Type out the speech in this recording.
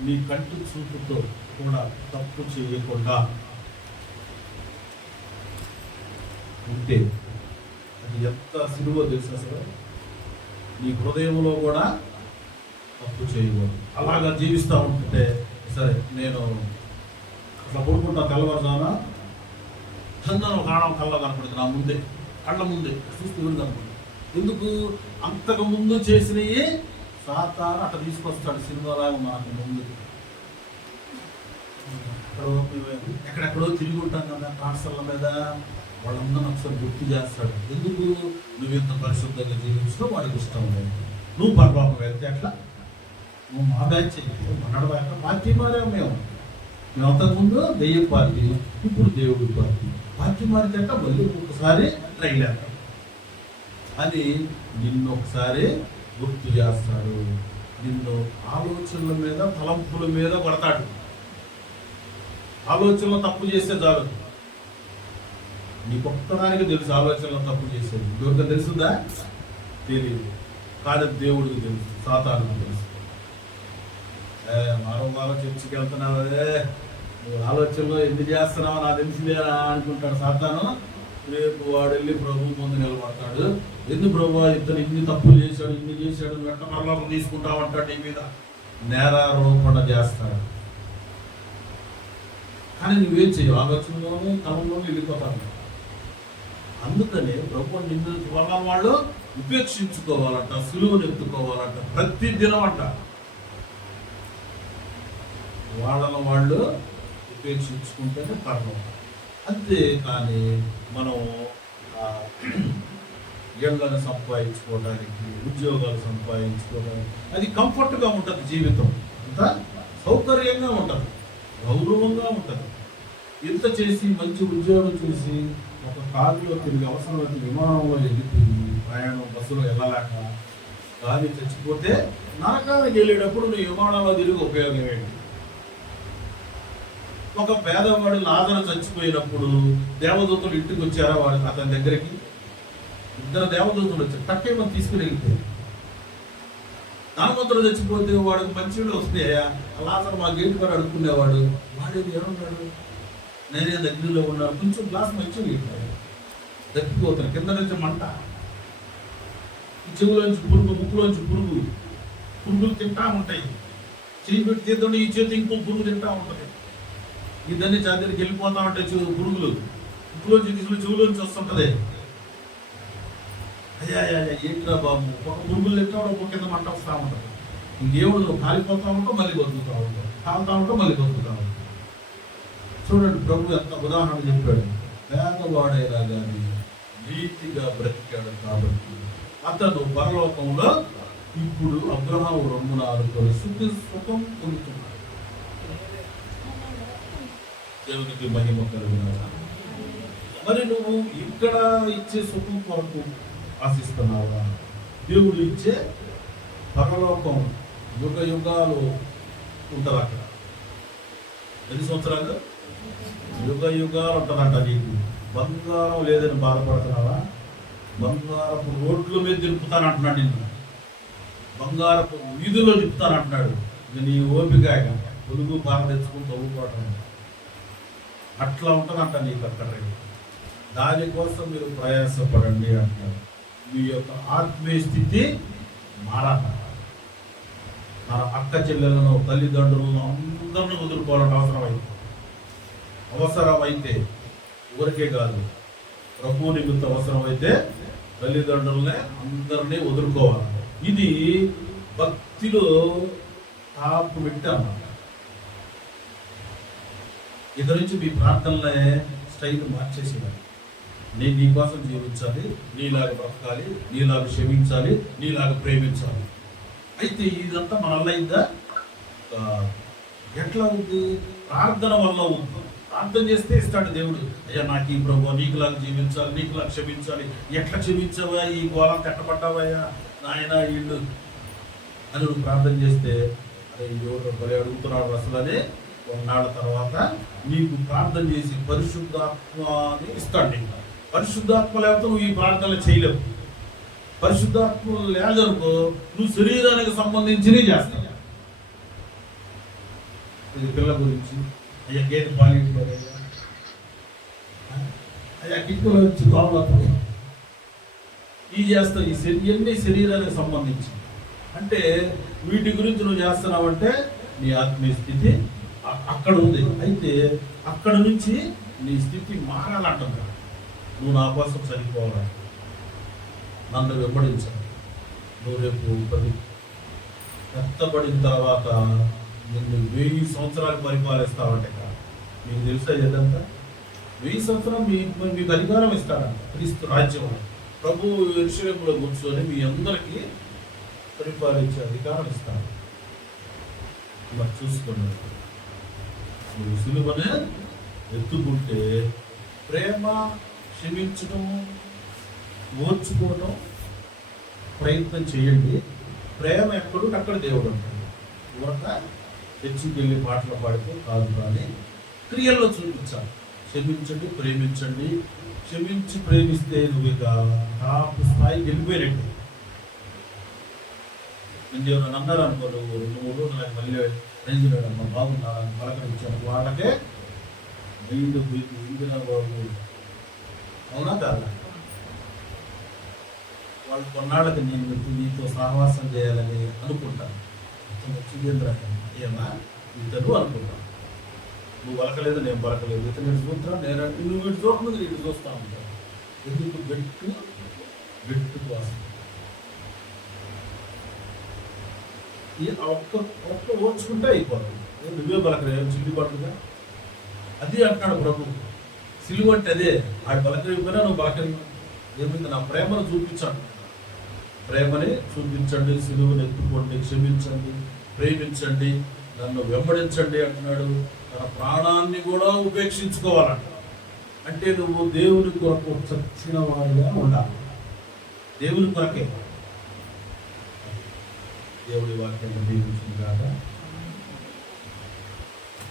నీ కంటి చూపుతో కూడా తప్పు చేయకుండా ఉంటే అది ఎంత సిలువో తెలుసా అసలు నీ హృదయంలో కూడా తప్పు చేయకూడదు. అలాగా జీవిస్తూ ఉంటుంటే సరే నేను అట్లా పడుకుంటా తెల్లవారుజామున చందన కాణం కళ్ళ కనపడింది నా ముందే కళ్ళ ముందే చూస్తే ఎవరు కనపడింది ఎందుకు? అంతకు ముందు చేసినవి సాతాను అట్లా తీసుకొస్తాడు సినిమాలాగా మనకు ముందు. ఎక్కడో ఎక్కడెక్కడో తిరిగి ఉంటాం కదా ట్రాన్స్ఫర్ల మీద వాళ్ళందరూ ఒకసారి గుర్తు చేస్తాడు. ఎందుకు? నువ్వు ఇంత పరిశుద్ధంగా జీవించడం వాడికి ఇష్టం లేదు. నువ్వు పరలోకం వెళ్తే అట్లా నువ్వు మా బ్యాచ్ చెయ్యి మనడు బ్యాచ్ పార్టీ మారాము మేము. మేము అంతకుముందు దెయ్యం పార్టీ ఇప్పుడు దేవుడి పార్టీ. పార్టీ మారితే అట్లా మళ్ళీ ఒకసారి ట్రైల్ వేస్తాం అని నిన్ను ఒకసారి గుర్తు చేస్తాడు. నిన్ను ఆలోచనల మీద తలంపుల మీద పడతాడు ఆలోచనలో తప్పు చేస్తే చాలు. నీకు ఒక్కదానికి తెలుసు ఆలోచనలో తప్పు చేసేది. ఇంకొక తెలుసుందా? తెలియదు కాదు దేవుడికి తెలుసు సాతానికి తెలుసు. ఏ, మరో మరో చర్చికి వెళ్తున్నావే నువ్వు ఆలోచనలో ఎందుకు చేస్తున్నావు నాకు తెలిసిందేనా అనుకుంటాడు సాతాను. రేపు వాడు వెళ్ళి ప్రభు ముందు నిలబడతాడు. ఎందుకు ప్రభు ఇతను ఇన్ని తప్పులు చేశాడు ఇన్ని చేశాడు వెంట పరలోకం తీసుకుంటామంటాడు నీ మీద? నేరారోపణ చేస్తాడు. కానీ నువ్వేం చేయవు. ఆలోచనలోనే తలంలోనే వెళ్ళిపోతాను అందుకనే ప్రభు నిన్ను వల్ల వాళ్ళు ఉపేక్షించుకోవాలంట సులువును ఎత్తుకోవాలంట ప్రతి దినం అంట. వాళ్ళను వాళ్ళు ఉపేక్షించుకుంటేనే పర్వం. అంతే కానీ మనం ఇళ్ళను సంపాదించుకోవడానికి ఉద్యోగాలు సంపాదించుకోవడానికి. అది కంఫర్ట్గా ఉంటుంది జీవితం. అంత సౌకర్యంగా ఉంటుంది. గౌరవంగా ఉంటుంది. ఇంత చేసి మంచి ఉద్యోగం చూసి ఒక కారులో తిరిగి అవసరమైతే విమానంలో వెళ్ళిపోయి ప్రయాణం బస్సులో వెళ్ళలేక గాలి చచ్చిపోతే నరకానికి వెళ్ళేటప్పుడు నువ్వు విమానంలో తిరిగి ఉపయోగం ఏంటి? ఒక పేదవాడు లాజరు చచ్చిపోయినప్పుడు దేవదూతలు ఇంటికి వచ్చారా వాడు అతని దగ్గరికి? ఇద్దరు దేవదూతలు వచ్చారు తక్కువ తీసుకుని వెళ్ళిపోయారు ధనవంతుడు చచ్చిపోతే వాడికి మంచిగా వస్తే లాసర్ మా గేట్ కూడా అడుక్కునేవాడు వాడు ఏమన్నాడు నేనే దగ్గరలో ఉన్నాను. కొంచెం గ్లాస్ మంచిగా వెళ్ళిపోయాడు దక్కిపోతాను కింద నుంచి మంట. చెవులోంచి పురుగు ముక్కులోంచి పురుగు. పురుగులు తింటా ఉంటాయి. చేయి పెట్టి తీద్దండి ఈ చేతి ఇంకో పురుగు తింటా ఉంటుంది. ఇద్దరిని చాదిరికి వెళ్ళిపోతా ఉంటాయి చెవు పురుగులు. ముక్కులోంచి తీసుకుని చెవులోంచి వస్తుంటది. అయ్యా అయ్యా ఏంట్రా బాబు ఒక పురుగులు తింటా ఒక కింద మంట వస్తూ ఉంటుంది ఇంకేముడు నువ్వు కాలిపోతా ఉంటావు మళ్ళీ బతుకుతా ఉంటావు కాలుతా ఉంటావు మళ్ళీ బతుకుతా ఉంటావు చూడండి ప్రభు ఎంత ఉదాహరణ చెప్పాడు పేదవాడైనా కానీ నీతిగా బ్రతికాడు కాబట్టి అతను పరలోకంలో ఇప్పుడు అబ్రహం రొమ్మున ఆడుకొని సుఖ సుఖం పొందుతున్నాడు దేవునికి మహిమ కలుగునా మరి నువ్వు ఇక్కడ ఇచ్చే సుఖం కొరకు ఆశిస్తున్నావా? దేవుడు ఇచ్చే పరలోకం యుగ యుగాలు ఉంటారు అక్కడ. ఎన్ని సంవత్సరాలు? యుగ యుగాలు ఉంటుందంట నీకు. బంగారం లేదని బాధపడుతున్నావా? బంగారపు రోడ్ల మీద తిరుపుతానంటున్నాడు నిన్ను. బంగారపు వీధిలో తిప్పుతానంటున్నాడు ఇక నీ ఓపిక ఇక పొలుగు బాగా తెచ్చుకుని తవ్వుకోవటం అట్లా ఉంటుందంట నీకు అక్కడ. దానికోసం మీరు ప్రయాసపడండి అంటారు మీ యొక్క ఆత్మీయ స్థితి మారాల. మన అక్క చెల్లెలను తల్లిదండ్రులను అందరిని వదులుకోవాలని అవసరమైంది. అవసరమైతే ఊరికే కాదు ప్రభు నిమిత్త అవసరమైతే తల్లిదండ్రులనే అందరినీ వదులుకోవాలి. ఇది భక్తిలో టాప్ పెట్టాము ఇక నుంచి మీ ప్రార్థనలే స్టైల్ మార్చేసేవారు నేను నీకోసం జీవించాలి నీలాగా బ్రతకాలి నీలాగా క్షమించాలి నీలాగా ప్రేమించాలి. అయితే ఇదంతా మన అయిందా? ఎట్లా ఉంది? ప్రార్థన వల్ల ఉంది? ప్రార్థన చేస్తే ఇస్తాడు దేవుడు. అయ్యా నాకు ఈ ప్రభు నీకులాగా జీవించాలి నీకులాగా క్షమించాలి. ఎట్లా క్షమించావా ఈ గోళం కట్టబడ్డావయ్యా? నాయన వీళ్ళు అని నువ్వు ప్రార్థన చేస్తే అరే ఎవరు బలి అడుగుతున్నాడు అసలు అదే కొన్నాళ్ళ తర్వాత నీకు ప్రార్థన చేసి పరిశుద్ధాత్మని ఇస్తాడు నీకు పరిశుద్ధాత్మ లేకపోతే నువ్వు ఈ ప్రార్థనలు చేయలేవు. పరిశుద్ధాత్మ లేదనుకో నువ్వు శరీరానికి సంబంధించినవి చేస్తావు. ఇది పిల్ల గురించి అయ్యా గేదె పాలించుకోదయ్యా అయ్యా కిక్కులో వచ్చి దోమలు ఈ చేస్తావు ఈ శరీ ఇవన్నీ శరీరానికి సంబంధించి అంటే వీటి గురించి నువ్వు చేస్తున్నావంటే నీ ఆత్మీయ స్థితి అక్కడ ఉంది. అయితే అక్కడ నుంచి నీ స్థితి మారాలంటుంది నువ్వు నా కోసం చనిపోవాలి. నన్ను వెంబడించాలి నువ్వు రేపు పది కష్టపడిన తర్వాత నిన్ను వెయ్యి సంవత్సరాలు పరిపాలిస్తావంటే కాదు. మీకు తెలుసా ఏదంతా వెయ్యి సంవత్సరం మీ మీకు అధికారం ఇస్తాడంట క్రీస్తు రాజ్యం ప్రభు విషయంలో కూర్చొని మీ అందరికీ పరిపాలించే అధికారం ఇస్తాడు. మరి చూసుకోండి. నువ్వు సులువనే ఎత్తుకుంటే ప్రేమ క్షమించడం ఓర్చుకోవడం ప్రయత్నం చేయండి. ప్రేమ ఎక్కడుంటే అక్కడ దేవుడు ఉంటాడు. యువత చర్చికి వెళ్ళి పాటలు పాడితే కాదు కానీ క్రియల్లో చూపించాలి. క్షమించండి ప్రేమించండి. క్షమించి ప్రేమిస్తే నువ్వు ఇక టాప్ స్థాయికి వెళ్ళిపోయినట్టు నేను ఎవరైనా అన్నారు అనుకో నువ్వు రెండు మూడు రోజులు నాకు మళ్ళీ రేంజ్ లేడమ్మా బాగున్నా పలకరించాను వాళ్ళకే వీళ్ళు ఇందిరా బాబు అవునా కాదా? వాళ్ళు కొన్నాళ్ళకి నేను నీకు నీతో సహవాసం చేయాలని అనుకుంటాను. సురేంద్ర ఏమా? ఇతను అనుకుంటాను. నువ్వు పలకలేదు నేను పలకలేదు. ఇతను ఇటు చూస్తాను నేను నువ్వు ఇటు చూడకుండా ఇటు చూస్తా ఉంటాను ఎందుకు బెట్టు బెట్టు కోసం ఈ ఒక్క ఒక్క ఓర్చుకుంటే అయిపోతుంది. నువ్వే బలకలేదు చిల్లి పడుతుందా అది అంటున్నాడు ప్రభు సిలువ అంటే అదే. ఆడు పలకరిపోయినా నువ్వు పలకరి ఏమైంది? నా ప్రేమను చూపించాను ప్రేమని చూపించండి సిలువను ఎత్తుకోండి క్షమించండి ప్రేమించండి నన్ను వెంబడించండి అంటున్నాడు. తన ప్రాణాన్ని కూడా ఉపేక్షించుకోవాలంట. అంటే నువ్వు దేవుని కొరకు చచ్చిన వాడిగా ఉండాలి. దేవుని కొరకే. దేవుడి వాక్యం దీవించింది కాక